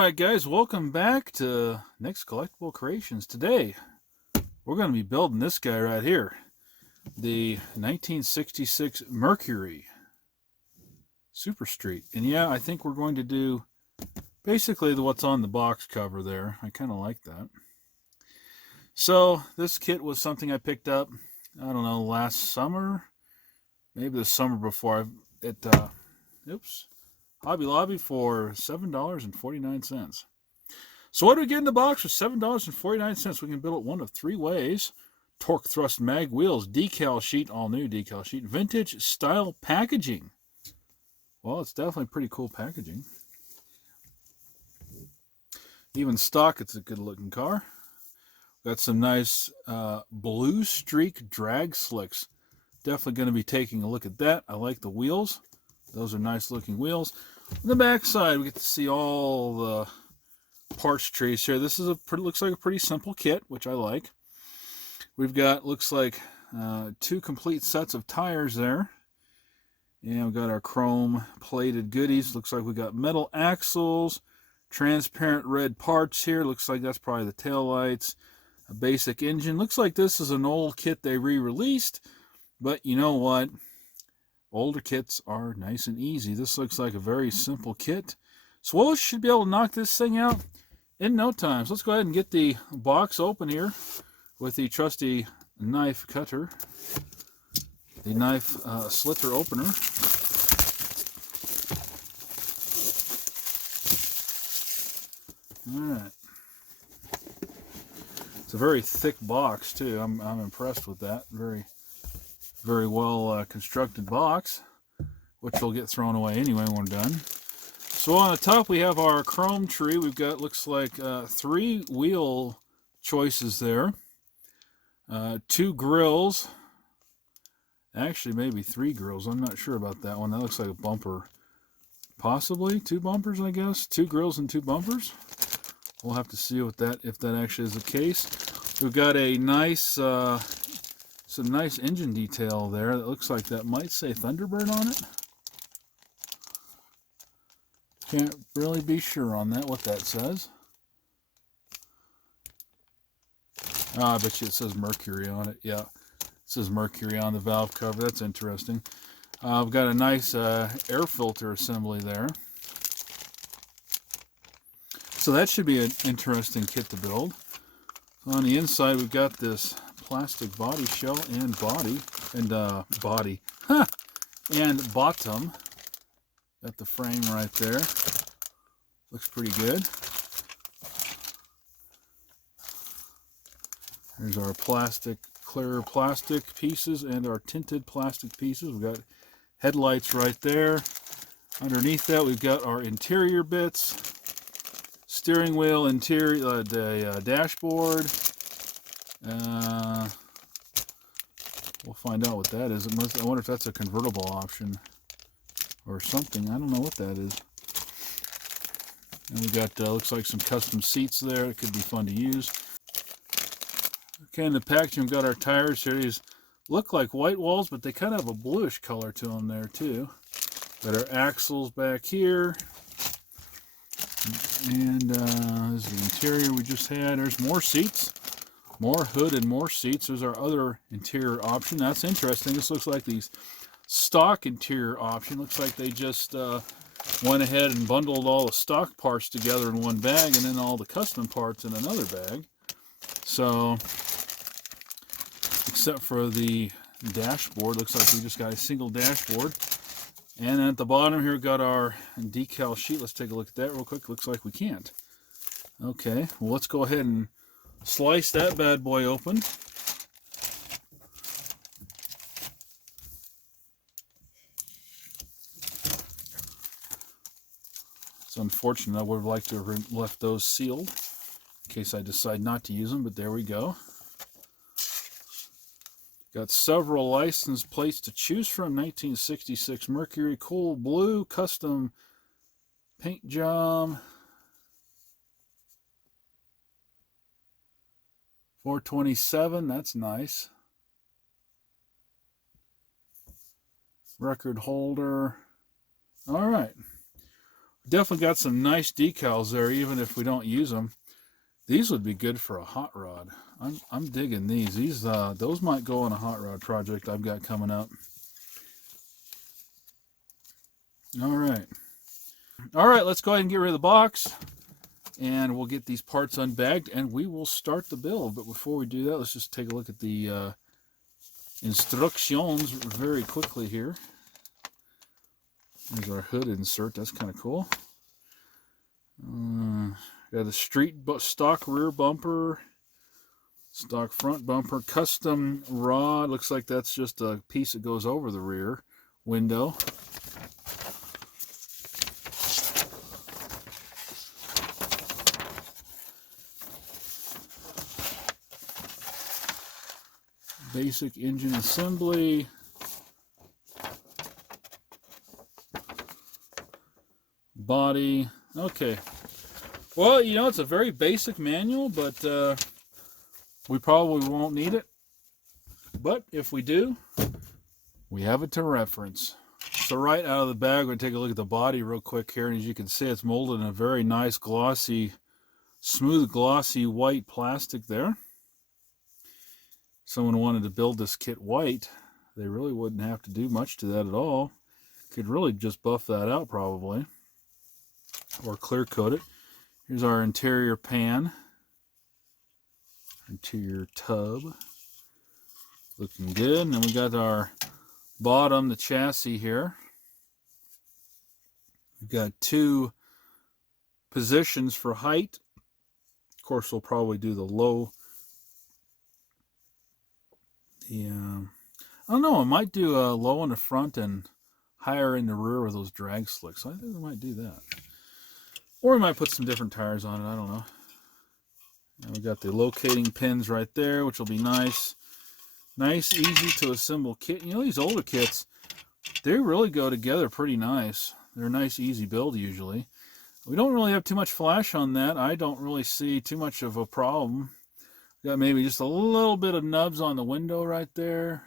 Alright guys, welcome back to Next Collectible Creations. Today, we're going to be building this guy right here. The 1966 Mercury Super Street. And yeah, I think we're going to do basically what's on the box cover there. I kind of like that. So, this kit was something I picked up, I don't know, last summer? Maybe the summer before. Hobby Lobby for $7.49. So what do we get in the box for $7.49? We can build it one of three ways. Torque thrust mag wheels, decal sheet, all new decal sheet, vintage style packaging. Well, it's definitely pretty cool packaging. Even stock, it's a good looking car. Got some nice blue streak drag slicks. Definitely going to be taking a look at that. I like the wheels. Those are nice looking wheels. On the back side, we get to see all the parts trees here. This is looks like a pretty simple kit, which I like. We've got, looks like, two complete sets of tires there. And we've got our chrome plated goodies. Looks like we got metal axles, transparent red parts here. Looks like that's probably the tail lights. A basic engine. Looks like this is an old kit they re-released. But you know what? Older kits are nice and easy. This looks like a very simple kit. So we should be able to knock this thing out in no time. So let's go ahead and get the box open here with the trusty knife cutter. The knife slitter opener. Alright. It's a very thick box too. I'm impressed with that. Very well constructed box, which will get thrown away anyway when we're done. So on the top we have our chrome tree. We've got, looks like, three wheel choices there. Two grills. Actually, maybe three grills. I'm not sure about that one. That looks like a bumper. Possibly two bumpers, I guess. Two grills and two bumpers. We'll have to see if that actually is the case. We've got a nice... some nice engine detail there. That looks like that might say Thunderbird on it. Can't really be sure on that, what that says. I bet you it says Mercury on it. Yeah, it says Mercury on the valve cover. That's interesting. We've got a nice air filter assembly there. So that should be an interesting kit to build. So on the inside, we've got this plastic body shell and bottom. Got the frame right there. Looks pretty good. Here's our clear plastic pieces and our tinted plastic pieces. We've got headlights right there. Underneath that, we've got our interior bits, steering wheel, interior, the dashboard. We'll find out what that is. I wonder if that's a convertible option or something. I don't know what that is. And we got, looks like some custom seats there. It could be fun to use. Okay, in the packaging, we've got our tires here. These look like white walls, but they kind of have a bluish color to them there, too. Got our axles back here. And this is the interior we just had. There's more seats. More hood and more seats. There's our other interior option. That's interesting. This looks like the stock interior option. Looks like they just went ahead and bundled all the stock parts together in one bag and then all the custom parts in another bag. So, except for the dashboard, looks like we just got a single dashboard. And at the bottom here, we've got our decal sheet. Let's take a look at that real quick. Looks like we can't. Okay, well, let's go ahead and slice that bad boy open. It's unfortunate. I would have liked to have left those sealed in case I decide not to use them, but there we go. Got several license plates to choose from. 1966 Mercury, cool blue, custom paint job. 427, that's nice. Record holder. All right. Definitely got some nice decals there, even if we don't use them. These would be good for a hot rod. I'm digging these. Those might go on a hot rod project I've got coming up. All right. All right, let's go ahead and get rid of the box. And we'll get these parts unbagged and we will start the build. But before we do that, let's just take a look at the instructions very quickly here. There's our hood insert. That's kind of cool. Got a street stock rear bumper, stock front bumper, custom rod. Looks like that's just a piece that goes over the rear window. Basic engine assembly. Body. Okay. Well, you know, it's a very basic manual, but we probably won't need it. But if we do, we have it to reference. So right out of the bag, we're going to take a look at the body real quick here. And as you can see, it's molded in a very nice glossy, smooth glossy white plastic there. Someone wanted to build this kit white. They really wouldn't have to do much to that at all. Could really just buff that out probably. Or clear coat it. Here's our interior pan. Interior tub. Looking good. And then we got our bottom, the chassis here. We've got two positions for height. Of course, we'll probably do the low. I don't know, I might do a low in the front and higher in the rear with those drag slicks. So I think we might do that. Or we might put some different tires on it, I don't know. And we got the locating pins right there, which will be nice. Nice, easy to assemble kit. You know, these older kits, they really go together pretty nice. They're a nice, easy build usually. We don't really have too much flash on that. I don't really see too much of a problem. Got maybe just a little bit of nubs on the window right there.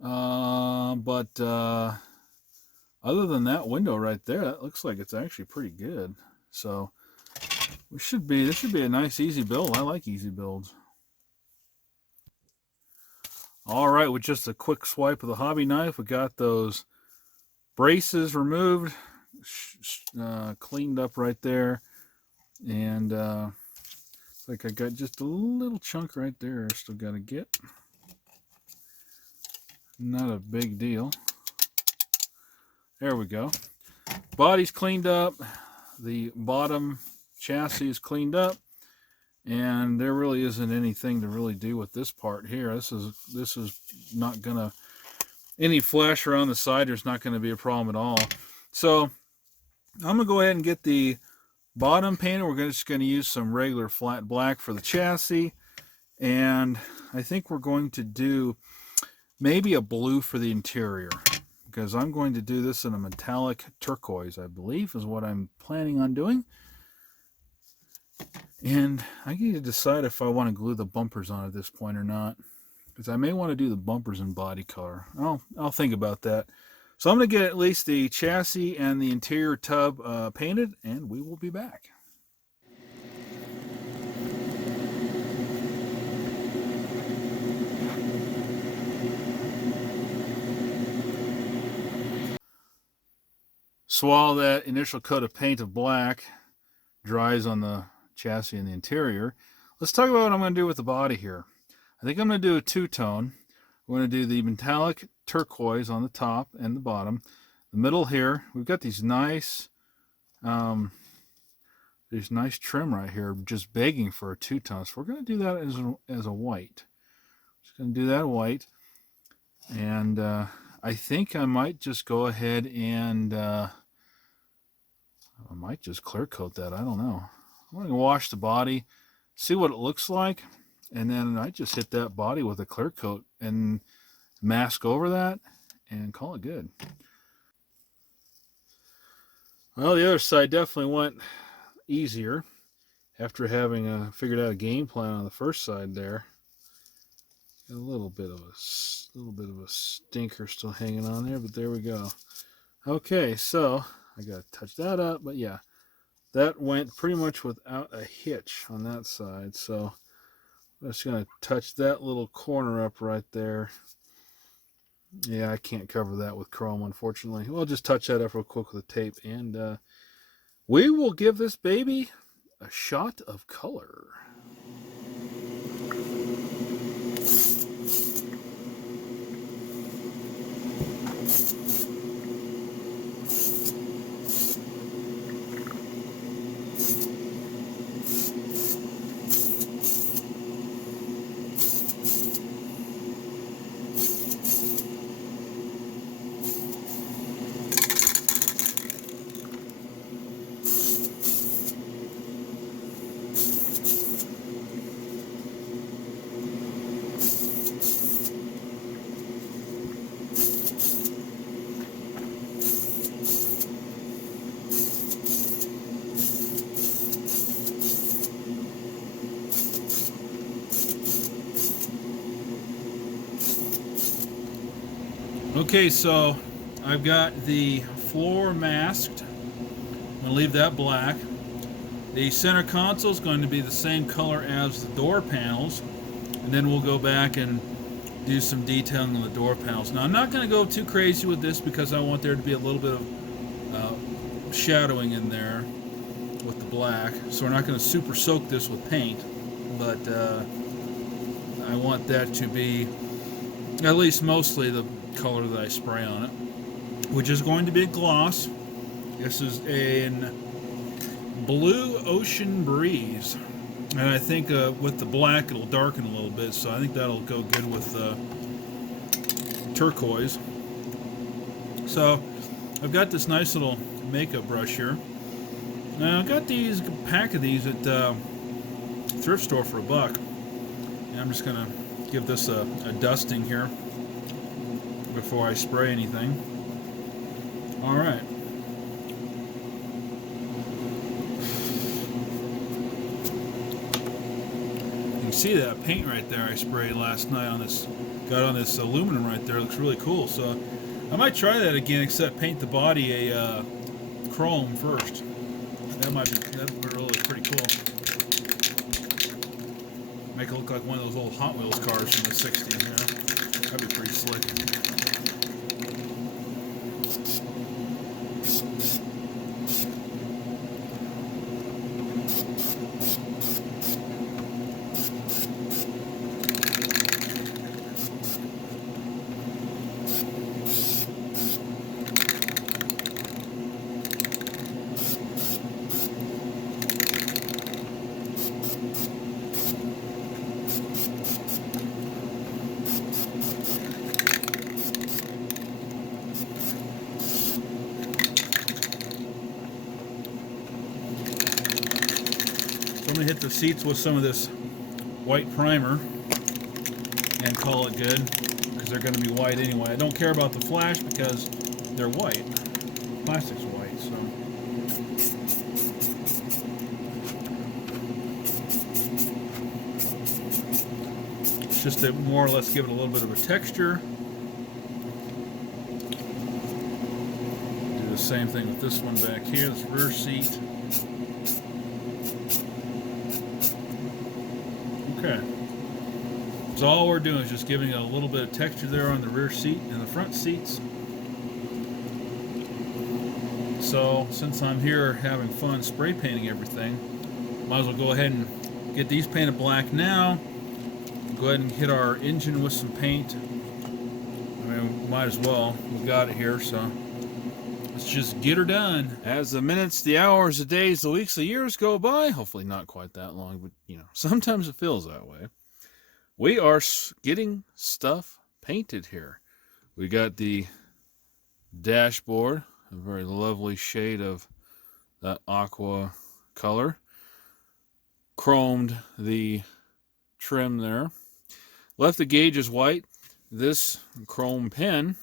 But other than that window right there, that looks like it's actually pretty good. So this should be a nice, easy build. I like easy builds. All right, with just a quick swipe of the hobby knife, we got those braces removed, cleaned up right there. And like I got just a little chunk right there I still got to get. Not a big deal. There we go. Body's cleaned up. The bottom chassis is cleaned up. And there really isn't anything to really do with this part here. This is not gonna, any flash around the side, there's not gonna be a problem at all. So I'm gonna go ahead and get the bottom painted. We're just gonna use some regular flat black for the chassis. And I think we're going to do maybe a blue for the interior, because I'm going to do this in a metallic turquoise, I believe, is what I'm planning on doing. And I need to decide if I want to glue the bumpers on at this point or not, because I may want to do the bumpers in body color. I'll think about that. So I'm going to get at least the chassis and the interior tub painted, and we will be back. So while that initial coat of paint of black dries on the chassis and the interior, let's talk about what I'm going to do with the body here. I think I'm going to do a two-tone. I'm going to do the metallic turquoise on the top and the bottom. The middle here, we've got these nice trim right here, just begging for a two-tone. So we're going to do that as a white. Just going to do that white. And I think I might just go ahead and I might just clear coat that. I don't know. I'm going to wash the body, see what it looks like, and then I just hit that body with a clear coat and mask over that and call it good. Well, the other side definitely went easier after having figured out a game plan on the first side there. Got a little bit of a stinker still hanging on there, but there we go. Okay, so I gotta touch that up. But yeah, that went pretty much without a hitch on that side. So I'm just gonna touch that little corner up right there. Yeah, I can't cover that with chrome, unfortunately. We'll just touch that up real quick with the tape, and we will give this baby a shot of color. Okay, so I've got the floor masked. I'm going to leave that black. The center console is going to be the same color as the door panels, and then we'll go back and do some detailing on the door panels. Now, I'm not going to go too crazy with this because I want there to be a little bit of shadowing in there with the black. So we're not going to super soak this with paint, but I want that to be at least mostly the color that I spray on it, which is going to be a gloss. This is a Blue Ocean Breeze, and I think with the black it'll darken a little bit, so I think that'll go good with turquoise. So I've got this nice little makeup brush here. Now I got these pack of these at thrift store for $1, and I'm just gonna give this a dusting here before I spray anything. All right. You can see that paint right there I sprayed last night on this, got on this aluminum right there. It looks really cool. So I might try that again, except paint the body a chrome first. That'd be really pretty cool. Make it look like one of those old Hot Wheels cars from the 60s, you know? That'd be pretty slick. I'm going to hit the seats with some of this white primer and call it good, because they're going to be white anyway. I don't care about the flash because they're white. Plastic's white, so. It's just to more or less give it a little bit of a texture. Do the same thing with this one back here, this rear seat. Okay, so all we're doing is just giving it a little bit of texture there on the rear seat and the front seats. So since I'm here having fun spray painting everything, might as well go ahead and get these painted black now. Go ahead and hit our engine with some paint. I mean, might as well. We've got it here, so let's just get her done. As the minutes, the hours, the days, the weeks, the years go by, hopefully not quite that long, but you know, sometimes it feels that way. We are getting stuff painted here. We got the dashboard, a very lovely shade of that aqua color. Chromed the trim there. Left the gauges white. This chrome pin,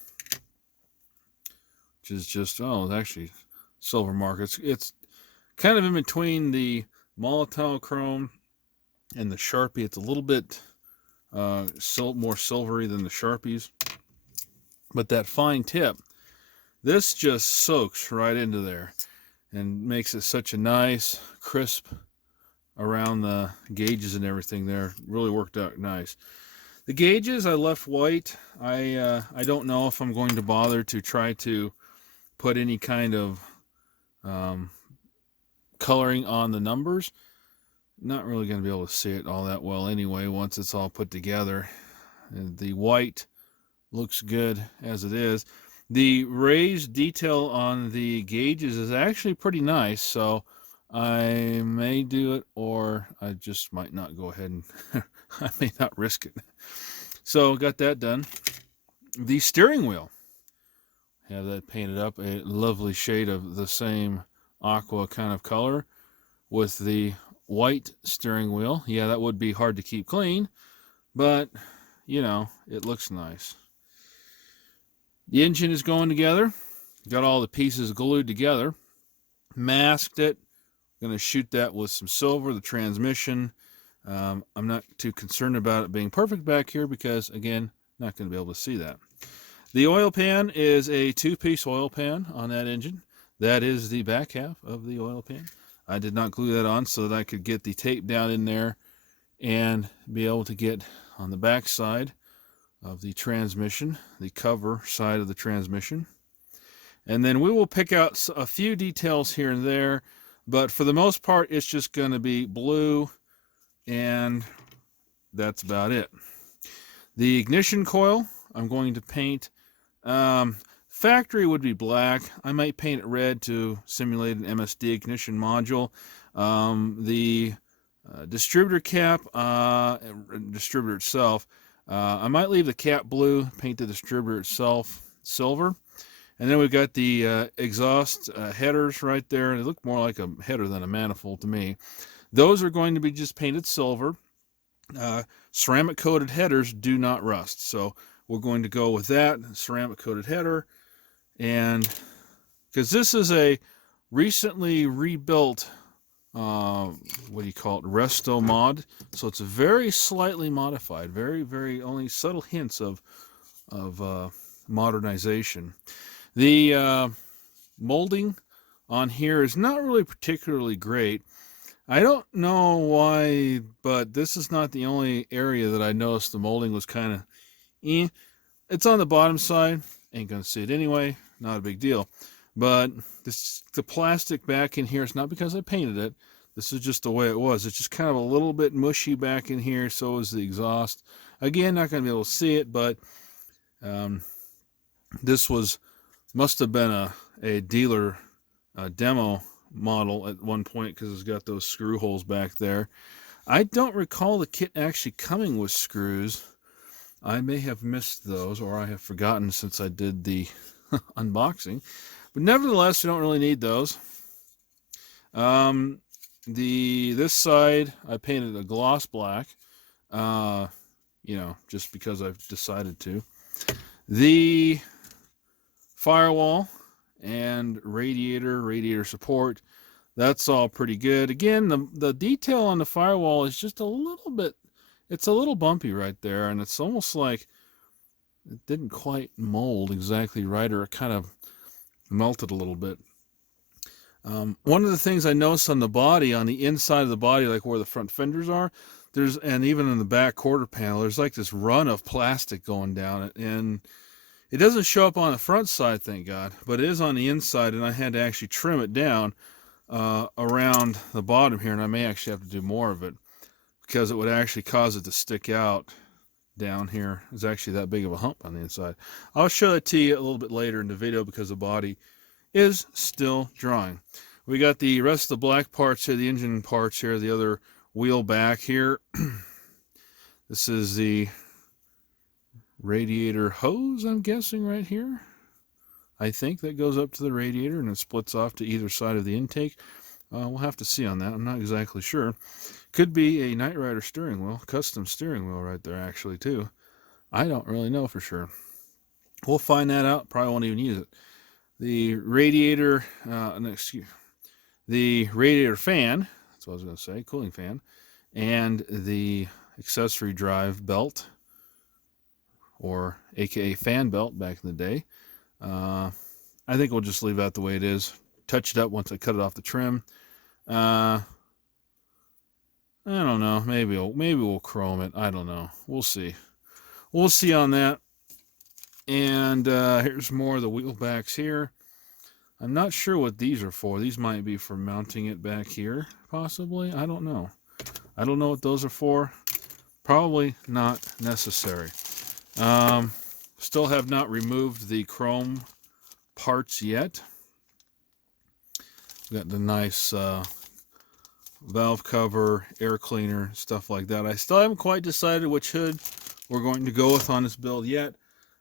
which is just, oh, it's actually silver mark. It's kind of in between the Molotov chrome and the Sharpie. It's a little bit more silvery than the Sharpies. But that fine tip This just soaks right into there and makes it such a nice, crisp around the gauges and everything there. Really worked out nice. The gauges I left white. I don't know if I'm going to bother to try to put any kind of um, coloring on the numbers. Not really going to be able to see it all that well anyway once it's all put together. And the white looks good as it is. The raised detail on the gauges is actually pretty nice, so I may do it, or I just might not go ahead and I may not risk it. So got that done. The steering wheel, have that painted up, a lovely shade of the same aqua kind of color with the white steering wheel. Yeah, that would be hard to keep clean, but you know, it looks nice. The engine is going together. Got all the pieces glued together. Masked it. Going to shoot that with some silver. The transmission, I'm not too concerned about it being perfect back here because, again, not going to be able to see that. The oil pan is a two-piece oil pan on that engine. That is the back half of the oil pan. I did not glue that on so that I could get the tape down in there and be able to get on the back side of the transmission, the cover side of the transmission. And then we will pick out a few details here and there, but for the most part, it's just going to be blue, and that's about it. The ignition coil, I'm going to paint. Factory would be black. I might paint it red to simulate an MSD ignition module. The distributor cap, distributor itself, I might leave the cap blue, paint the distributor itself silver. And then we've got the exhaust headers right there. They look more like a header than a manifold to me. Those are going to be just painted silver. Ceramic coated headers do not rust. So we're going to go with that, ceramic coated header. And because this is a recently rebuilt, what do you call it, resto mod. So it's very slightly modified, very only subtle hints of modernization. The molding on here is not really particularly great. I don't know why, but this is not the only area that I noticed the molding was kind of It's on the bottom side. Ain't going to see it anyway. Not a big deal. But the plastic back in here is not because I painted it. This is just the way it was. It's just kind of a little bit mushy back in here. So is the exhaust. Again, not going to be able to see it, but this must have been a dealer demo model at one point because it's got those screw holes back there. I don't recall the kit actually coming with screws. I may have missed those, or I have forgotten since I did the unboxing. But nevertheless, we don't really need those. This side, I painted a gloss black. Just because I've decided to. The firewall and radiator support, that's all pretty good. Again, the detail on the firewall is just a little bit, it's a little bumpy right there, and it's almost like it didn't quite mold exactly right, or it kind of melted a little bit. One of the things I noticed on the body, on the inside of the body, like where the front fenders are, and even in the back quarter panel, there's like this run of plastic going down it, and it doesn't show up on the front side, thank God, but it is on the inside, and I had to actually trim it down around the bottom here, and I may actually have to do more of it because it would actually cause it to stick out down here. It's actually that big of a hump on the inside. I'll show it to you a little bit later in the video because the body is still drying. We got the rest of the black parts here, the engine parts here, the other wheel back here. This is the radiator hose, I'm guessing, right here. I think that goes up to the radiator and it splits off to either side of the intake. We'll have to see on that. I'm not exactly sure. Could be a Knight Rider steering wheel, custom steering wheel right there actually too. I don't really know for sure. We'll find that out. Probably won't even use it. The radiator, the radiator fan, that's what I was going to say, cooling fan, and the accessory drive belt, or aka fan belt back in the day. I think we'll just leave that the way it is. Touch it up once I cut it off the trim. I don't know. Maybe we'll chrome it. I don't know. We'll see. We'll see on that. And here's more of the wheel backs here. I'm not sure what these are for. These might be for mounting it back here, possibly. I don't know. I don't know what those are for. Probably not necessary. Still have not removed the chrome parts yet. Got the nice valve cover, air cleaner, stuff like that. I still haven't quite decided which hood we're going to go with on this build yet.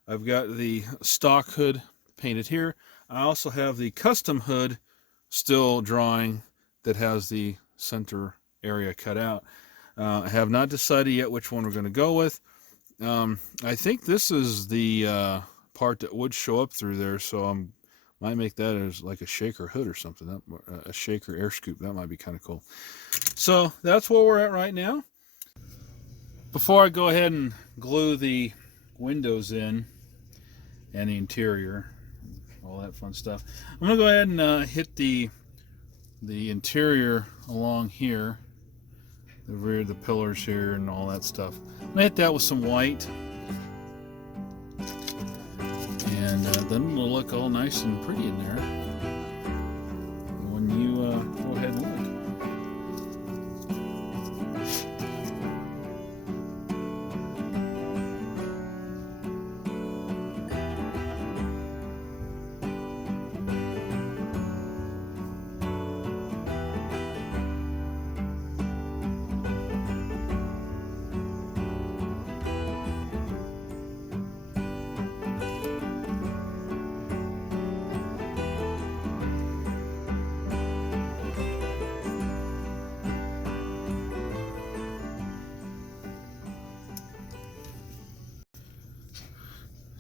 I've got the stock hood painted here. I also have the custom hood still drawing that has the center area cut out. I have not decided yet which one we're going to go with. I think this is the part that would show up through there, so I might make that as like a shaker hood or something. A shaker air scoop. That might be kind of cool. So that's where we're at right now. Before I go ahead and glue the windows in and the interior, all that fun stuff, I'm going to go ahead and hit the interior along here, the rear, the pillars here, and all that stuff. I'm going to hit that with some white, and then it'll look all nice and pretty in there when you go ahead and look.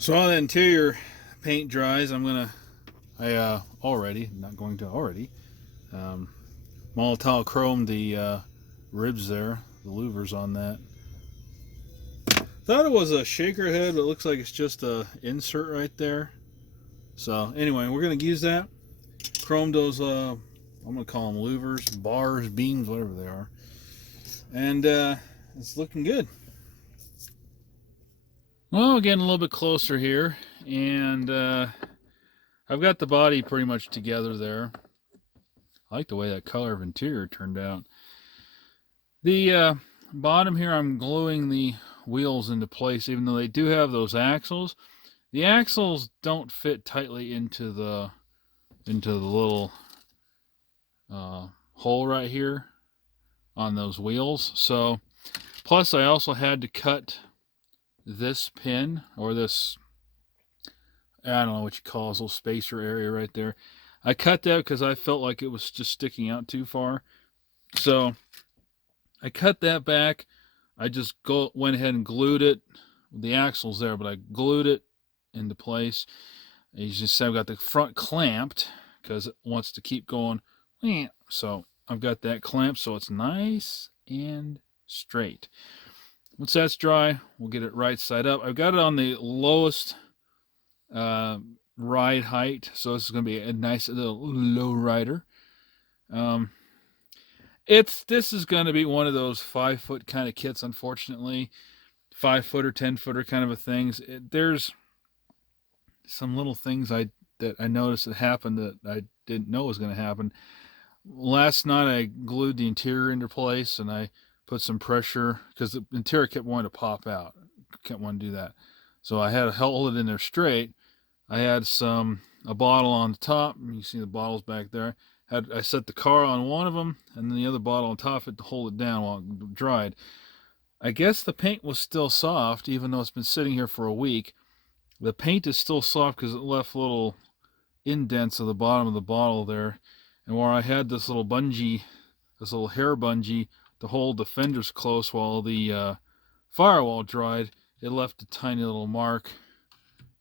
So while the interior paint dries, Molotov chromed the ribs there, the louvers on that. Thought it was a shaker head, but it looks like it's just a insert right there. So anyway, we're going to use that. Chrome those, I'm going to call them louvers, bars, beams, whatever they are. And it's looking good. Well, getting a little bit closer here, and I've got the body pretty much together there. I like the way that color of interior turned out. The bottom here, I'm gluing the wheels into place, even though they do have those axles. The axles don't fit tightly into the little hole right here on those wheels. So, plus I also had to cut this pin, or this, I don't know what you call this little spacer area right there. I cut that because I felt like it was just sticking out too far. So I cut that back. I just went ahead and glued it. The axle's there, but I glued it into place. And you just see I've got the front clamped because it wants to keep going. So I've got that clamped so it's nice and straight. Once that's dry, we'll get it right side up. I've got it on the lowest ride height, so this is going to be a nice little low rider. This is going to be one of those 5-foot kind of kits, unfortunately. 5-footer, 10-footer kind of a things. There's some little things that I noticed that happened that I didn't know was going to happen. Last night I glued the interior into place, and I put some pressure because the interior kept wanting to pop out. Kept wanting to do that. So I had to hold it in there straight. I had a bottle on the top. You see the bottles back there. I set the car on one of them, and then the other bottle on top of it to hold it down while it dried. I guess the paint was still soft, even though it's been sitting here for a week. The paint is still soft because it left little indents at the bottom of the bottle there. And where I had this little bungee, this little hair bungee to hold the fenders close while the firewall dried, it left a tiny little mark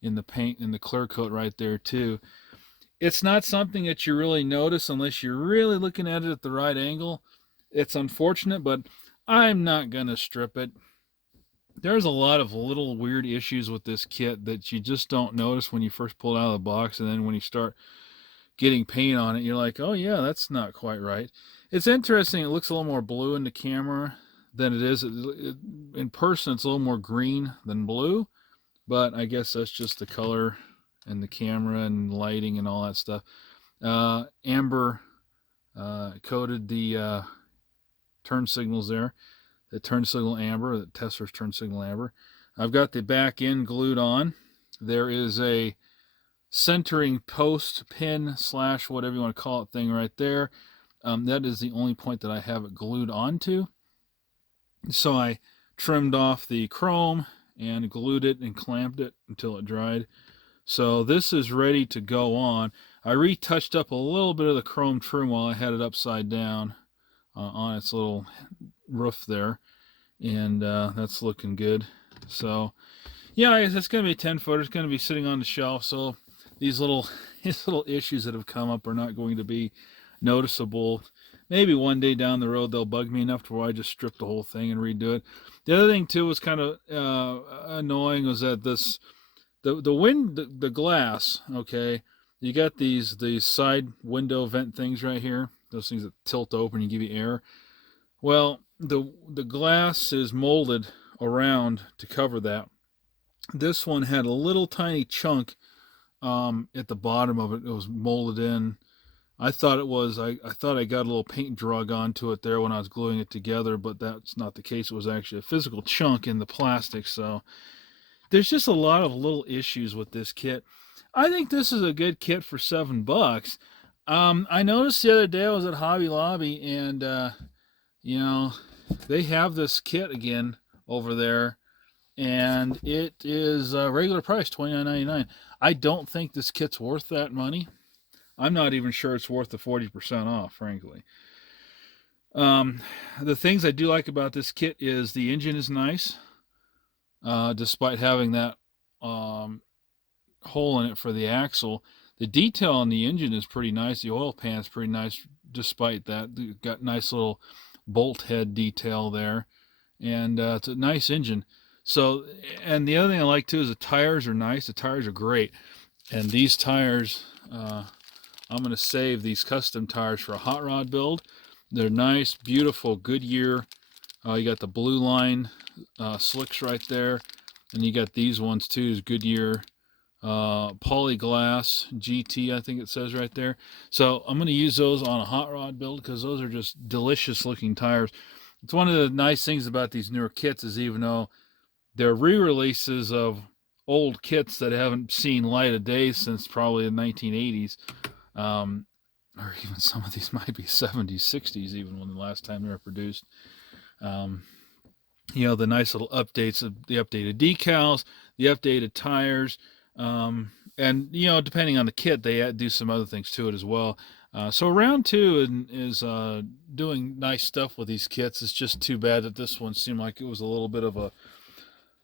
in the paint, in the clear coat right there too. It's not something that you really notice unless you're really looking at it at the right angle. It's unfortunate, but I'm not gonna strip it. there's a lot of little weird issues with this kit that you just don't notice when you first pull it out of the box, and then when you start getting paint on it, you're like, oh yeah, that's not quite right. It's interesting. It looks a little more blue in the camera than it is in person. It's a little more green than blue, but I guess that's just the color and the camera and lighting and all that stuff. Amber coated the turn signals there. The turn signal amber, the Tesla's turn signal amber. I've got the back end glued on. There is a centering post pin slash whatever you want to call it thing right there. That is the only point that I have it glued onto. So I trimmed off the chrome and glued it and clamped it until it dried. So this is ready to go on. I retouched up a little bit of the chrome trim while I had it upside down on its little roof there, and that's looking good. So yeah, it's going to be a 10-footer. It's going to be sitting on the shelf, so these little issues that have come up are not going to be noticeable. Maybe one day down the road they'll bug me enough to where I just strip the whole thing and redo it. The other thing too was kind of annoying was that the glass, okay, you got these side window vent things right here, those things that tilt open and give you air. Well, the glass is molded around to cover that. This one had a little tiny chunk at the bottom of it. It was molded in. I thought it was, I thought I got a little paint drug onto it there when I was gluing it together, but that's not the case. It was actually a physical chunk in the plastic. So there's just a lot of little issues with this kit. I think this is a good kit for $7. I noticed the other day I was at Hobby Lobby, and you know, they have this kit again over there, and it is regular price, $29.99. I don't think this kit's worth that money. I'm not even sure it's worth the 40% off, frankly. The things I do like about this kit is the engine is nice, despite having that hole in it for the axle. The detail on the engine is pretty nice. The oil pan is pretty nice, despite that. It's got nice little bolt head detail there, and it's a nice engine. So, and the other thing I like too is the tires are nice. The tires are great, and these tires, I'm going to save these custom tires for a hot rod build. They're nice, beautiful Goodyear. You got the blue line slicks right there, and you got these ones too, is Goodyear Polyglass GT, I think it says right there. So I'm going to use those on a hot rod build because those are just delicious looking tires. It's one of the nice things about these newer kits is even though they're re-releases of old kits that haven't seen light of day since probably the 1980s, or even some of these might be 70s, 60s, even when the last time they were produced. You know, the nice little updates of the updated decals, the updated tires, and you know, depending on the kit, they do some other things to it as well. So round two is doing nice stuff with these kits. It's just too bad that this one seemed like it was a little bit of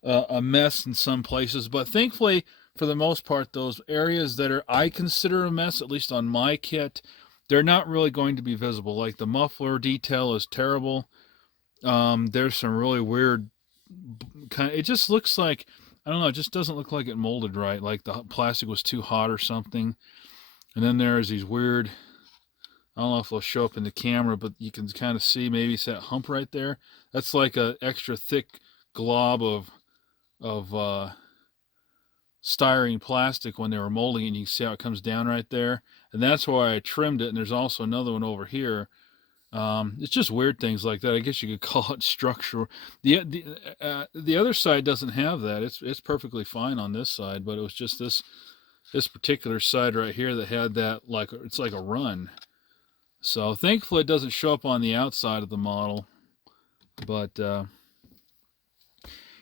a mess in some places, but thankfully, for the most part, those areas that are I consider a mess, at least on my kit, they're not really going to be visible. Like the muffler detail is terrible. There's some really weird kind of, it just looks like, I don't know, it just doesn't look like it molded right, like the plastic was too hot or something. And then there's these weird, I don't know if they'll show up in the camera, but you can kind of see maybe it's that hump right there. That's like a extra thick glob of styrene plastic when they were molding it, and you can see how it comes down right there. And that's why I trimmed it. And there's also another one over here. It's just weird things like that. I guess you could call it structural. The other side doesn't have that. It's perfectly fine on this side, but it was just this particular side right here that had that, like it's like a run. So thankfully it doesn't show up on the outside of the model, but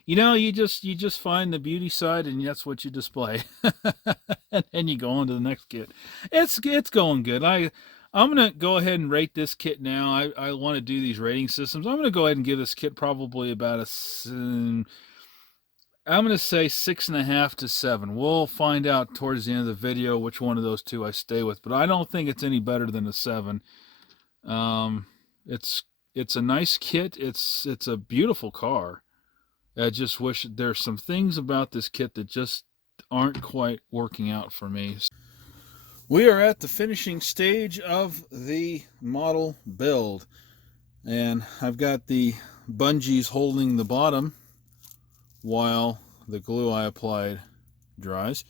you know, you just find the beauty side and that's what you display. And then you go on to the next kit. It's going good. I'm gonna go ahead and rate this kit now. I want to do these rating systems. I'm gonna go ahead and give this kit probably about I'm gonna say 6.5 to 7. We'll find out towards the end of the video which one of those two I stay with, but I don't think it's any better than a 7. It's a nice kit. It's a beautiful car. I just wish there's some things about this kit that just aren't quite working out for me. We are at the finishing stage of the model build, and I've got the bungees holding the bottom while the glue I applied dries.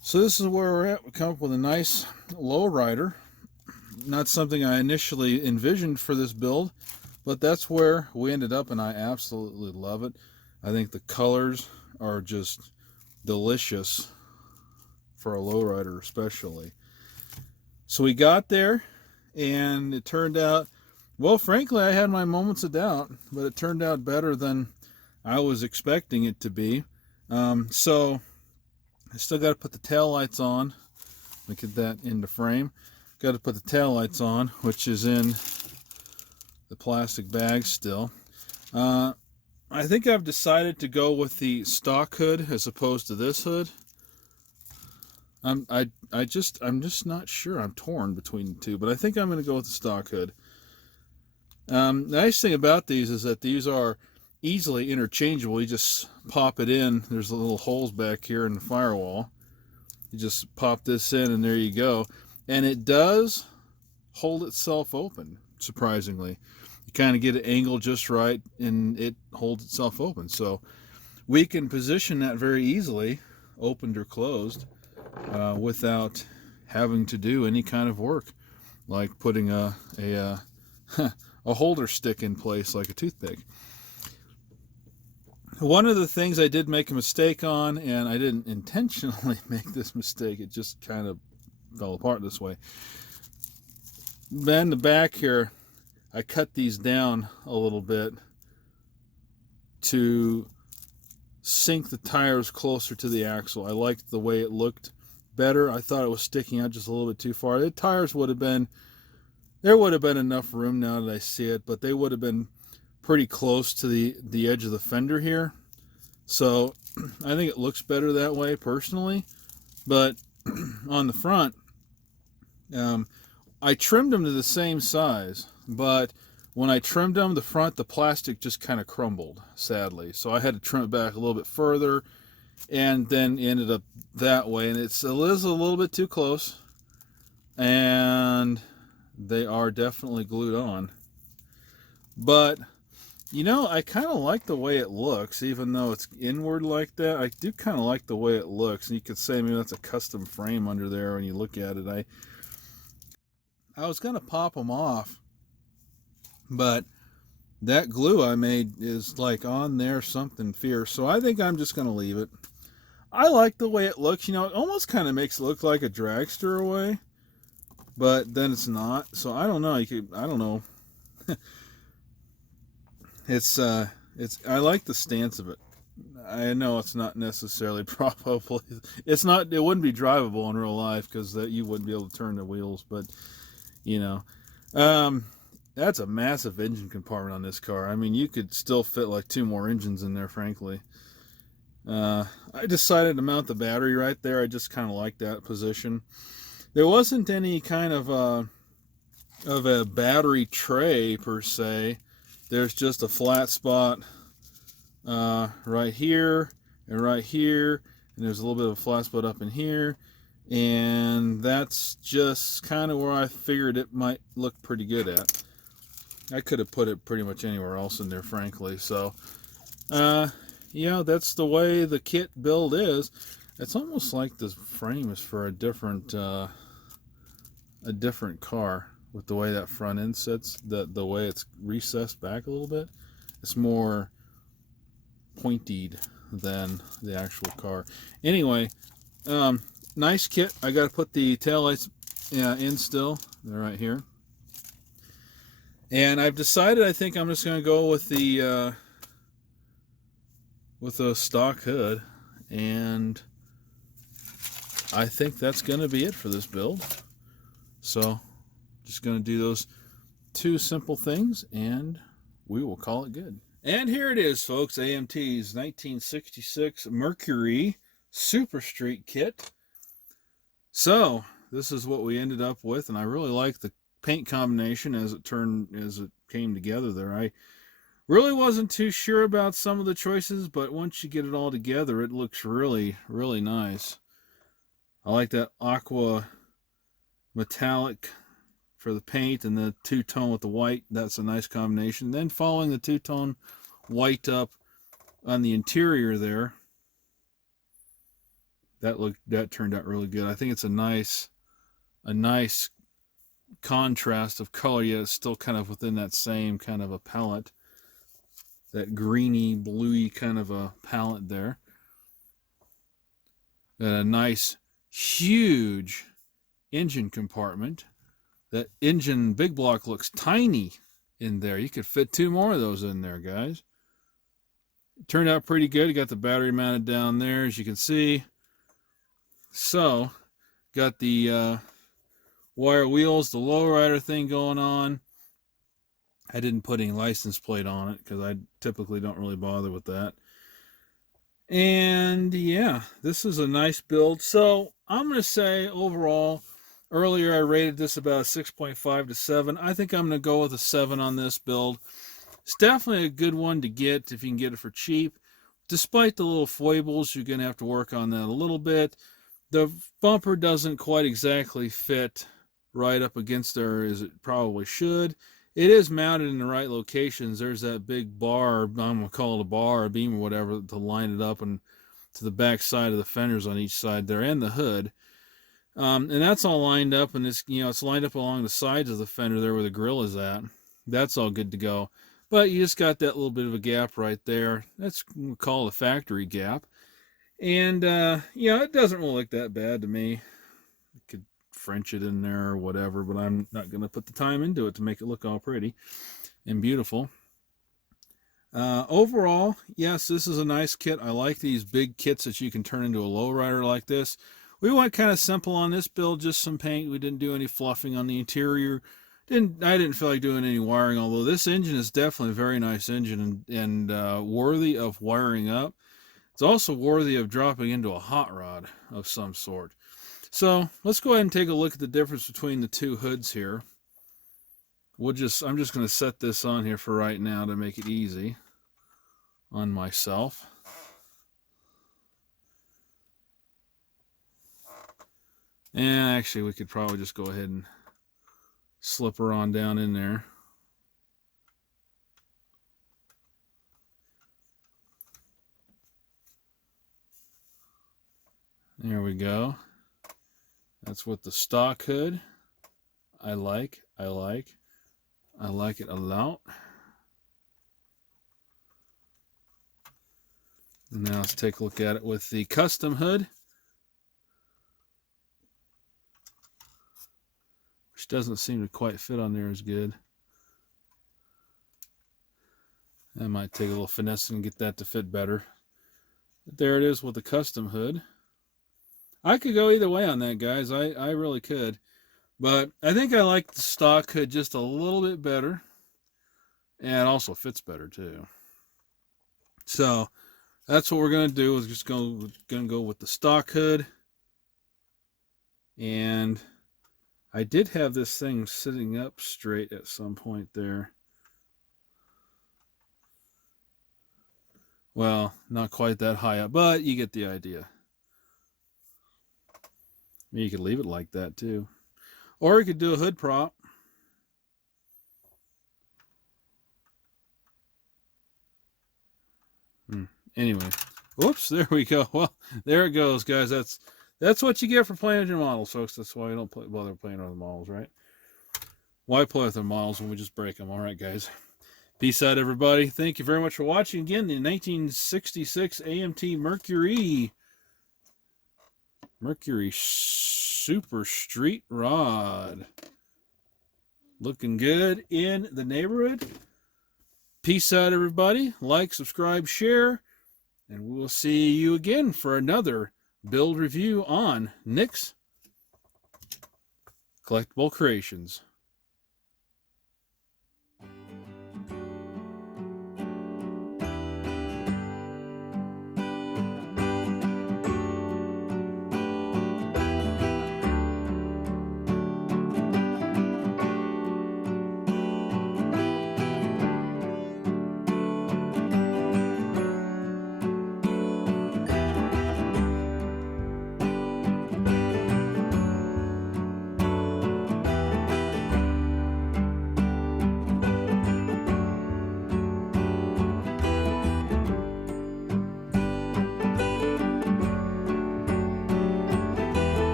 So this is where we're at. We come up with a nice low rider. Not something I initially envisioned for this build, but that's where we ended up, and I absolutely love it. I think the colors are just delicious for a lowrider especially. So we got there, and it turned out, well, frankly, I had my moments of doubt, but it turned out better than I was expecting it to be. So I still got to put the tail lights on. Let me get that into frame. Got to put the tail lights on, which is in the plastic bag still. I think I've decided to go with the stock hood as opposed to this hood. I'm just not sure. I'm torn between the two, but I think I'm going to go with the stock hood. The nice thing about these is that these are easily interchangeable. You just pop it in. There's little holes back here in the firewall. You just pop this in, and there you go. And it does hold itself open, surprisingly. You kind of get it angled just right, and it holds itself open. So we can position that very easily, opened or closed, without having to do any kind of work, like putting a holder stick in place like a toothpick. One of the things I did make a mistake on, and I didn't intentionally make this mistake, it just kind of fell apart this way. Then the back here, I cut these down a little bit to sink the tires closer to the axle. I liked the way it looked better. I thought it was sticking out just a little bit too far. The tires would have been, there would have been enough room now that I see it, but they would have been pretty close to the edge of the fender here. So I think it looks better that way personally. But on the front, I trimmed them to the same size, but when I trimmed them, the front, the plastic just kind of crumbled, sadly. So I had to trim it back a little bit further, and then ended up that way. And it is a little bit too close, and they are definitely glued on. But, you know, I kind of like the way it looks, even though it's inward like that. I do kind of like the way it looks. And you could say maybe that's a custom frame under there when you look at it. I was going to pop them off, but that glue I made is like on there something fierce. So I think I'm just going to leave it. I like the way it looks. You know, it almost kind of makes it look like a dragster away, but then it's not. So I don't know. I don't know. I like the stance of it. I know it's not necessarily probably, it wouldn't be drivable in real life because you wouldn't be able to turn the wheels, but you know, that's a massive engine compartment on this car. I mean, you could still fit like 2 more engines in there, frankly. I decided to mount the battery right there. I just kind of like that position. There wasn't any kind of a battery tray per se. There's just a flat spot right here and right here, and there's a little bit of a flat spot up in here, and that's just kind of where I figured it might look pretty good at. I could have put it pretty much anywhere else in there, frankly. So yeah, that's the way the kit build is. It's almost like the frame is for a different car, with the way that front end sits, the way it's recessed back a little bit. It's more pointed than the actual car. Anyway, nice kit. I got to put the taillights in still. They're right here. And I've decided I think I'm just going to go with the stock hood, and I think that's going to be it for this build. So just going to do those 2 simple things, and we will call it good. And here it is, folks, AMT's 1966 Mercury Super Street Kit. So this is what we ended up with, and I really like the paint combination as it came together there. I Really wasn't too sure about some of the choices, but once you get it all together, it looks really, really nice. I like that aqua metallic for the paint and the two-tone with the white. That's a nice combination. Then following the two-tone white up on the interior there, that turned out really good. I think it's a nice contrast of color, yet it's still kind of within that same kind of a palette, that greeny bluey kind of a palette there. And a nice huge engine compartment. That engine big block looks tiny in there. You could fit 2 more of those in there, guys. It turned out pretty good. You got the battery mounted down there, as you can see. So, got the wire wheels, the lowrider thing going on. I didn't put any license plate on it because I typically don't really bother with that. And yeah, this is a nice build. So I'm going to say overall, earlier I rated this about 6.5 to 7. I think I'm going to go with a 7 on this build. It's definitely a good one to get if you can get it for cheap. Despite the little foibles, you're going to have to work on that a little bit. The bumper doesn't quite exactly fit right up against there as it probably should. It is mounted in the right locations. There's that big bar, I'm going to call it a bar, a beam or whatever, to line it up and to the back side of the fenders on each side there and the hood. And that's all lined up, and it's lined up along the sides of the fender there where the grill is at. That's all good to go. But you just got that little bit of a gap right there. That's what we call a factory gap. And, yeah, it doesn't really look that bad to me. You could French it in there or whatever, but I'm not going to put the time into it to make it look all pretty and beautiful. Overall, yes, this is a nice kit. I like these big kits that you can turn into a lowrider like this. We went kind of simple on this build, just some paint. We didn't do any fluffing on the interior. I didn't feel like doing any wiring, although this engine is definitely a very nice engine and worthy of wiring up. It's also worthy of dropping into a hot rod of some sort. So let's go ahead and take a look at the difference between the 2 hoods here. I'm just going to set this on here for right now to make it easy on myself. And actually, we could probably just go ahead and slip her on down in there. There we go. That's with the stock hood. I like it a lot. And now let's take a look at it with the custom hood, which doesn't seem to quite fit on there as good. I might take a little finesse and get that to fit better. But there it is with the custom hood. I could go either way on that, guys. I really could. But I think I like the stock hood just a little bit better. And it also fits better, too. So, that's what we're going to do. Is just going to go with the stock hood. And I did have this thing sitting up straight at some point there. Well, not quite that high up, but you get the idea. You could leave it like that too. Or you could do a hood prop. Anyway, whoops, there we go. Well, there it goes, guys. That's what you get for playing with your models, folks. That's why you don't bother playing with the models, right? Why play with the models when we just break them? All right, guys. Peace out, everybody. Thank you very much for watching. Again, the 1966 AMT Mercury Super Street Rod. Looking good in the neighborhood. Peace out, everybody. Like, subscribe, share, and we will see you again for another build review on Nick's Collectible Creations.